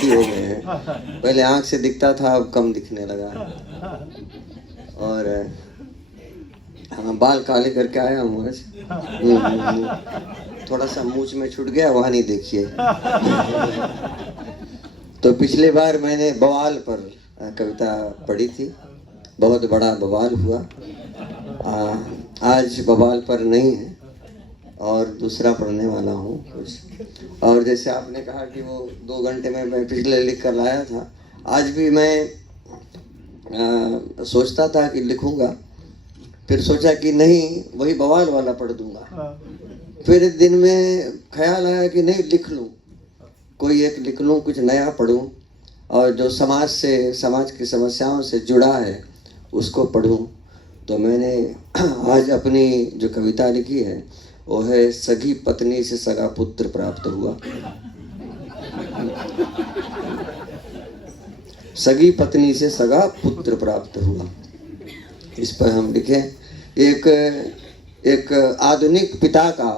जल्दी हो गए हैं। पहले आँख से दिखता था, अब कम दिखने लगा। और हाँ, बाल काले करके आया हूँ आज। थोड़ा सा मूंछ में छूट गया, वहाँ नहीं देखिए। तो पिछले बार मैंने बवाल पर कविता पढ़ी थी, बहुत बड़ा बवाल हुआ। आज बवाल पर नहीं है और दूसरा पढ़ने वाला हूँ कुछ। और जैसे आपने कहा कि वो 2 घंटे में मैं पिछले लिख कर लाया था, आज भी मैं सोचता था कि लिखूंगा, फिर सोचा कि नहीं, वही बवाल वाला पढ़ दूंगा। फिर दिन में ख्याल आया कि नहीं, लिख लूँ, कोई एक लिख लूँ, कुछ नया पढ़ूँ और जो समाज की समस्याओं से जुड़ा है उसको पढ़ूँ। तो मैंने आज अपनी जो कविता लिखी है वो है सगी पत्नी से सगा पुत्र प्राप्त हुआ। सगी पत्नी से सगा पुत्र प्राप्त हुआ, इस पर हम लिखे। एक आधुनिक पिता का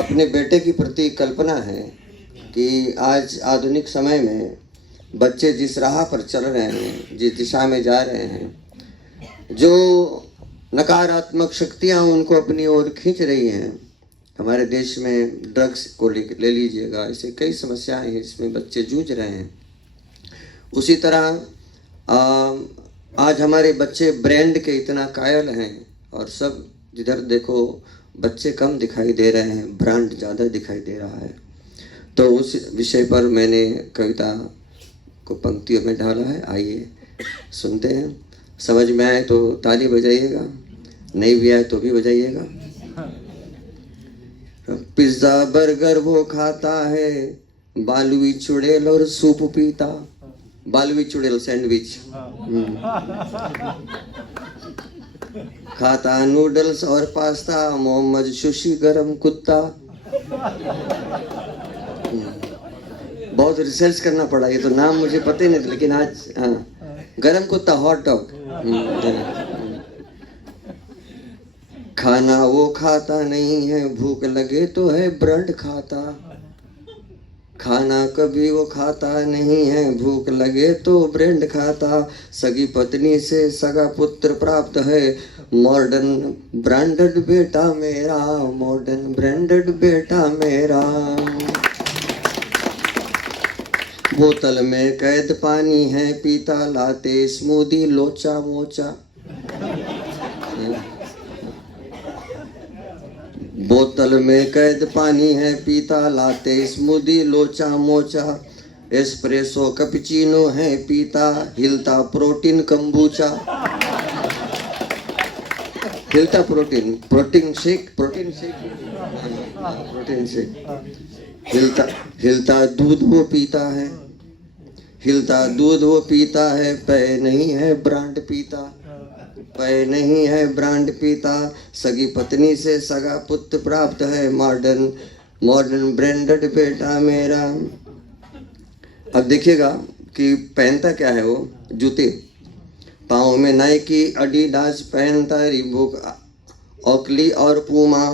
अपने बेटे की प्रति कल्पना है कि आज आधुनिक समय में बच्चे जिस राह पर चल रहे हैं, जिस दिशा में जा रहे हैं, जो नकारात्मक शक्तियां उनको अपनी ओर खींच रही हैं। हमारे देश में ड्रग्स को ले लीजिएगा, ऐसे कई समस्याएं हैं जिसमें बच्चे जूझ रहे हैं। उसी तरह आज हमारे बच्चे ब्रांड के इतना कायल हैं और सब जिधर देखो बच्चे कम दिखाई दे रहे हैं, ब्रांड ज़्यादा दिखाई दे रहा है। तो उस विषय पर मैंने कविता को पंक्तियों में डाला है। आइए सुनते हैं, समझ में आए तो ताली बजाइएगा, नहीं भी आए तो भी बजाइएगा। पिज्ज़ा बर्गर वो खाता है, बालुई चुड़ैल और सूप पीता। बालुई चुड़ैल सैंडविच खाता, नूडल्स और पास्ता, मोहम्मद सुशी गरम कुत्ता। बहुत रिसर्च करना पड़ा, ये तो नाम मुझे पता ही नहीं था, लेकिन आज गरम कुत्ता, हॉट डॉग। खाना वो खाता नहीं है, भूख लगे तो है ब्रेड खाता। खाना कभी वो खाता नहीं है, भूख लगे तो ब्रेड खाता। सगी पत्नी से सगा पुत्र प्राप्त है, मॉडर्न ब्रांडेड बेटा मेरा, मॉडर्न ब्रांडेड बेटा मेरा। बोतल में कैद पानी है, पीता लाते स्मूदी लोचा मोचा। बोतल में कैद पानी है, पीता लाते स्मूदी लोचा मोचा। एस्प्रेसो कैपुचिनो है, पीता हिलता प्रोटीन कंबूचा। हिलता प्रोटीन शेक। हिलता दूध वो पीता है, हिलता दूध वो पीता है। पे नहीं है ब्रांड पीता, पे नहीं है ब्रांड पीता। सगी पत्नी से सगा पुत्र प्राप्त है, मॉडर्न ब्रांडेड बेटा मेरा। अब देखिएगा कि पहनता क्या है वो, जूते। पाँव में नाइकी एडिडास पहनता, रीबॉक ओकली और पूमा,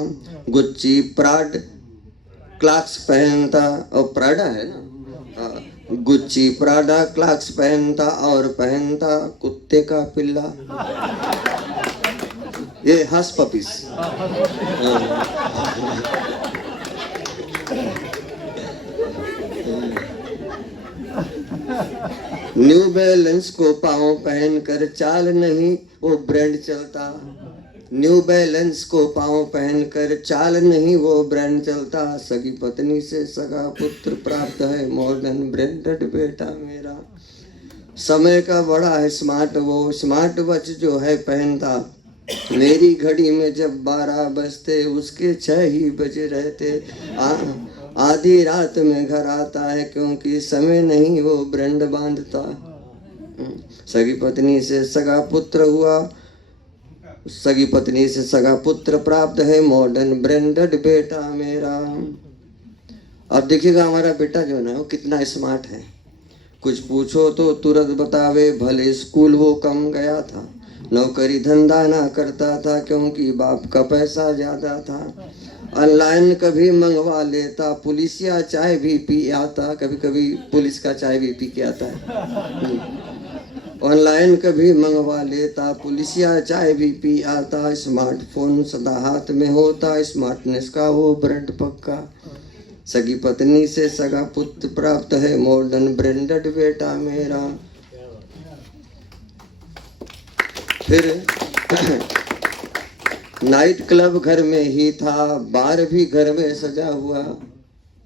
गुच्ची प्राड क्लाक्स पहनता, और प्राडा है ना, गुच्ची प्राडा क्लाक्स पहनता, और पहनता कुत्ते का पिल्ला। ये हस पपीस। न्यू बैलेंस को पाँव पहन कर चाल नहीं वो ब्रांड चलता। न्यू बैलेंस को पाँव पहन कर चाल नहीं वो ब्रांड चलता। सगी पत्नी से सगा पुत्र प्राप्त है, मॉडर्न ब्रांडेड बेटा मेरा। समय का बड़ा है स्मार्ट वो, स्मार्ट वॉच जो है पहनता। मेरी घड़ी में जब 12 बजते उसके 6 ही बजे रहते। आधी रात में घर आता है क्योंकि समय नहीं वो ब्रांड बांधता। सगी पत्नी से सगा पुत्र हुआ, सगी पत्नी से सगा पुत्र प्राप्त है, मॉडर्न ब्रांडेड बेटा मेरा। अब देखिएगा हमारा बेटा जो है ना, वो कितना स्मार्ट है। कुछ पूछो तो तुरंत बतावे, भले स्कूल वो कम गया था, नौकरी धंधा ना करता था क्योंकि बाप का पैसा ज़्यादा था। ऑनलाइन कभी मंगवा लेता, पुलिसिया चाय भी पी आता, कभी कभी पुलिस का चाय भी पी के आता है। ऑनलाइन कभी मंगवा लेता, पुलिसिया चाय भी पी आता, स्मार्टफोन सदा हाथ में होता, स्मार्टनेस का वो ब्रांड पक्का। सगी पत्नी से सगा पुत्र प्राप्त है, मॉडर्न ब्रांडेड बेटा मेरा। फिर नाइट क्लब घर में ही था, बार भी घर में सजा हुआ।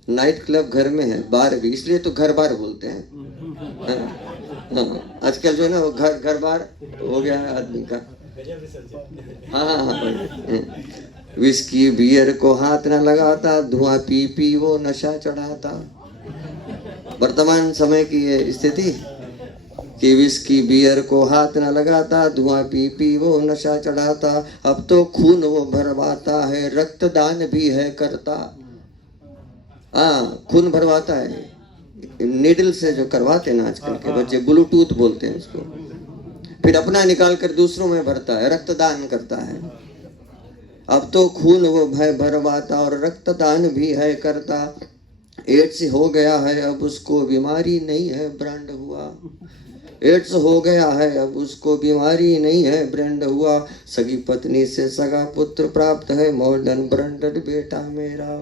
नाइट क्लब घर में है, बार भी, इसलिए तो घर बार बोलते हैं। हाँ, आजकल जो है ना वो घर बार हो गया है आदमी का। हाँ, विस्की बियर को हाथ न लगाता, धुआं पी पी वो नशा चढ़ाता। वर्तमान समय की ये स्थिति कि विस्की बियर को हाथ न लगाता, धुआं पी पी वो नशा चढ़ाता। अब तो खून वो भरवाता है, रक्तदान भी है करता। हाँ, खून भरवाता है, नीडल से जो करवाते हैं ना आजकल के बच्चे, ब्लूटूथ बोलते हैं उसको। फिर अपना निकाल कर दूसरों में भरता है, रक्तदान करता है। अब तो खून वो भय भरवाता और रक्तदान भी है करता। एड्स हो गया है अब उसको बीमारी नहीं है, ब्रांड हुआ। एड्स हो गया है अब उसको बीमारी नहीं है, ब्रांड हुआ। सगी पत्नी से सगा पुत्र प्राप्त है, मॉडर्न ब्रांडेड बेटा मेरा।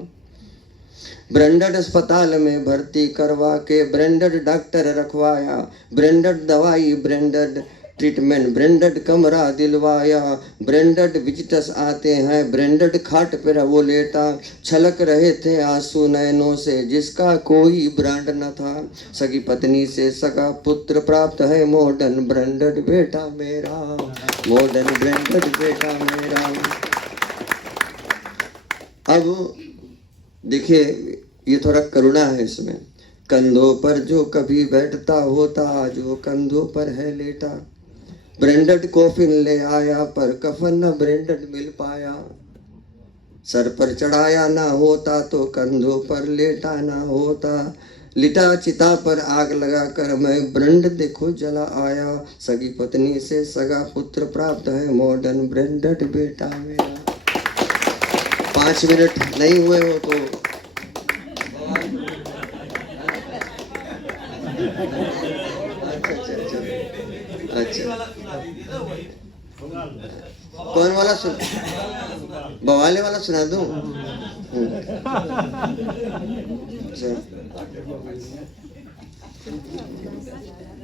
ब्रांडेड अस्पताल में भर्ती करवा के ब्रांडेड डॉक्टर रखवाया, ब्रांडेड दवाई ब्रांडेड ट्रीटमेंट ब्रांडेड कमरा दिलवाया। ब्रांडेड विजिटर्स आते हैं, ब्रांडेड खाट पर वो लेटा। छलक रहे थे आंसू नयनों से, जिसका कोई ब्रांड न था। सगी पत्नी से सगा पुत्र प्राप्त है, मॉडर्न ब्रांडेड बेटा मेरा, मॉडर्न ब्रांडेड बेटा मेरा। अब देखिए, ये थोड़ा करुणा है इसमें। कंधों पर जो कभी बैठता होता, जो कंधों पर है लेटा। ब्रांडेड कॉफिन ले आया, पर कफन न ब्रांडेड मिल पाया। सर पर चढ़ाया ना होता, तो कंधों पर लेटा ना होता। लिटा चिता पर आग लगा कर मैं ब्रांड देखो जला आया। सगी पत्नी से सगा पुत्र प्राप्त है, मॉडर्न ब्रांडेड बेटा मेरा। 5 मिनट नहीं हुए हो तो अच्छा, कौन वाला सुन, बवाले वाला सुना दूं?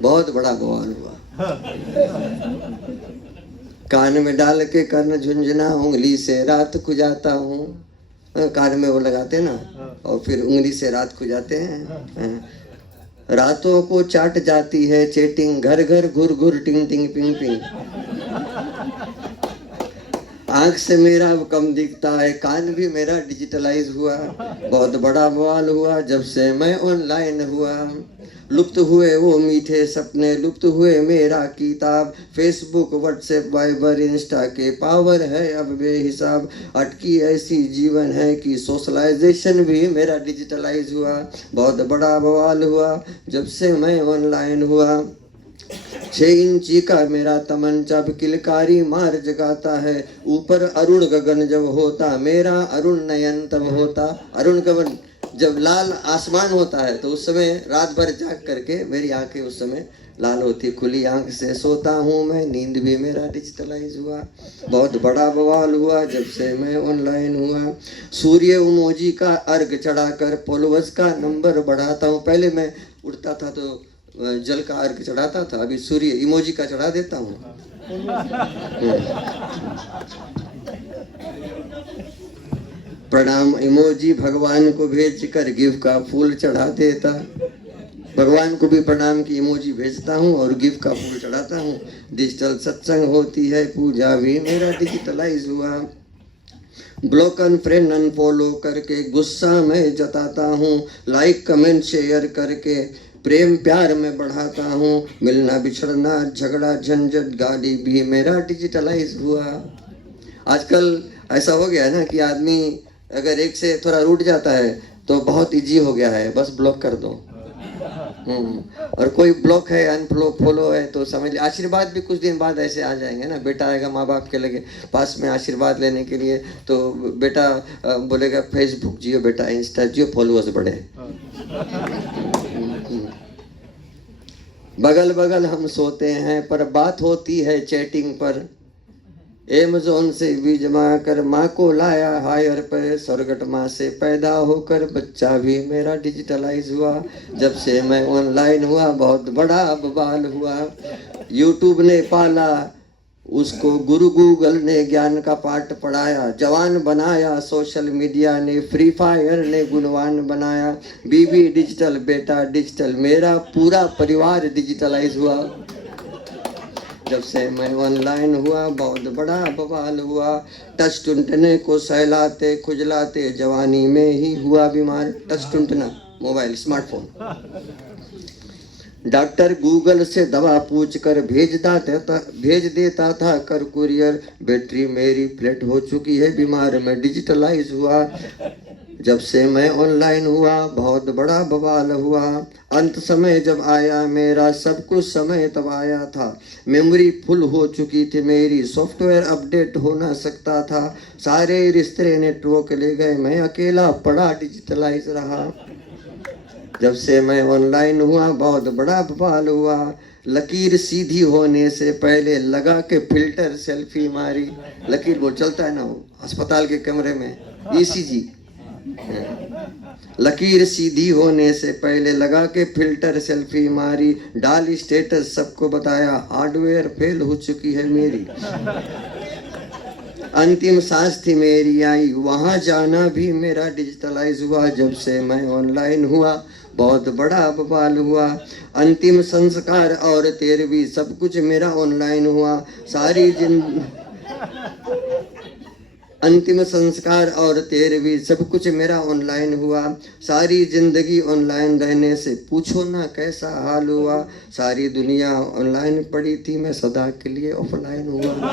बहुत बड़ा बवाल हुआ। कान में डाल के कर्ण झुंझुना, उंगली से रात खुजाता हूँ। कान में वो लगाते ना, और फिर उंगली से रात खुजाते हैं। रातों को चाट जाती है चेटिंग, घर घर घुर घुर टिंग टिंग पिंग पिंग। आंख से मेरा अब कम दिखता है, कान भी मेरा डिजिटलाइज हुआ। बहुत बड़ा बवाल हुआ जब से मैं ऑनलाइन हुआ। लुप्त हुए वो मीठे सपने, लुप्त हुए मेरा किताब। फेसबुक व्हाट्सएप वाइबर इंस्टा के पावर है अब बेहिसाब। अटकी ऐसी जीवन है कि सोशलाइजेशन भी मेरा डिजिटलाइज हुआ। बहुत बड़ा बवाल हुआ जब से मैं ऑनलाइन हुआ। 6 इंची का मेरा तमंचा अब किलकारी मार जगाता है। ऊपर अरुण गगन जब होता, मेरा अरुण नयन तब होता। अरुण गगन जब लाल आसमान होता है, तो उस समय रात भर जाग करके मेरी आंखें उस समय लाल होती। खुली आंख से सोता हूँ मैं, नींद भी मेरा डिजिटलाइज हुआ। बहुत बड़ा बवाल हुआ जब से मैं ऑनलाइन हुआ। सूर्य इमोजी का अर्घ चढ़ाकर फॉलोअर्स का नंबर बढ़ाता हूँ। पहले मैं उठता था तो जल का अर्घ चढ़ाता था, अभी सूर्य इमोजी का चढ़ा देता हूँ। प्रणाम इमोजी भगवान को भेज कर गिफ्ट का फूल चढ़ा देता। भगवान को भी प्रणाम की इमोजी भेजता हूँ और गिफ्ट का फूल चढ़ाता हूँ। डिजिटल सत्संग होती है, पूजा भी मेरा डिजिटलाइज हुआ। ब्लॉक अनफ्रेंड अनफॉलो करके गुस्सा मैं जताता हूँ। लाइक कमेंट शेयर करके प्रेम प्यार में बढ़ाता हूँ। मिलना बिछड़ना झगड़ा झंझट गाली भी मेरा डिजिटलाइज हुआ। आजकल ऐसा हो गया है ना कि आदमी अगर एक से थोड़ा रूठ जाता है तो बहुत इजी हो गया है, बस ब्लॉक कर दो। और कोई ब्लॉक है, अनफॉलो फॉलो है तो समझ लीजिए आशीर्वाद भी कुछ दिन बाद ऐसे आ जाएंगे ना। बेटा आएगा माँ बाप के लगे पास में आशीर्वाद लेने के लिए, तो बेटा बोलेगा फेसबुक जियो बेटा, इंस्टा जियो, फॉलोअर्स बढ़े। बगल बगल हम सोते हैं पर बात होती है चैटिंग पर। एमेजोन से बीज जमा कर माँ को लाया हायर पे, स्वर्गट माँ से पैदा होकर बच्चा भी मेरा डिजिटलाइज हुआ। जब से मैं ऑनलाइन हुआ बहुत बड़ा बवाल हुआ। यूट्यूब ने पाला उसको, गुरु गूगल ने ज्ञान का पाठ पढ़ाया, जवान बनाया सोशल मीडिया ने, फ्री फायर ने गुणवान बनाया। बीवी डिजिटल, बेटा डिजिटल, मेरा पूरा परिवार डिजिटलाइज हुआ। जब से मैं ऑनलाइन हुआ बहुत बड़ा बवाल हुआ। टच टूटने को सहलाते खुजलाते जवानी में ही हुआ बीमार। टच टूटना मोबाइल स्मार्टफोन। डॉक्टर गूगल से दवा पूछ कर भेज देता था कर कुरियर। बैटरी मेरी फ्लैट हो चुकी है बीमार, मैं डिजिटलाइज हुआ। जब से मैं ऑनलाइन हुआ बहुत बड़ा बवाल हुआ। अंत समय जब आया मेरा सब कुछ समय तब आया था। मेमोरी फुल हो चुकी थी मेरी, सॉफ्टवेयर अपडेट हो ना सकता था। सारे रिश्ते नेटवर्क ले गए, मैं अकेला पड़ा डिजिटलाइज रहा। जब से मैं ऑनलाइन हुआ बहुत बड़ा बवाल हुआ। लकीर सीधी होने से पहले लगा के फिल्टर सेल्फी मारी। लकीर वो चलता है ना वो अस्पताल के कमरे में, ईसीजी। लकीर सीधी होने से पहले लगा के फिल्टर सेल्फी मारी। डाल स्टेटस सबको बताया, हार्डवेयर फेल हो चुकी है मेरी। अंतिम सांस थी मेरी आई, वहां जाना भी मेरा डिजिटलाइज हुआ। जब से मैं ऑनलाइन हुआ बहुत बड़ा बवाल हुआ। अंतिम संस्कार और 13वीं सब कुछ मेरा ऑनलाइन हुआ। अंतिम संस्कार और 13वीं सब कुछ मेरा ऑनलाइन हुआ। सारी जिंदगी ऑनलाइन रहने से पूछो ना कैसा हाल हुआ। सारी दुनिया ऑनलाइन पड़ी थी, मैं सदा के लिए ऑफलाइन हुआ।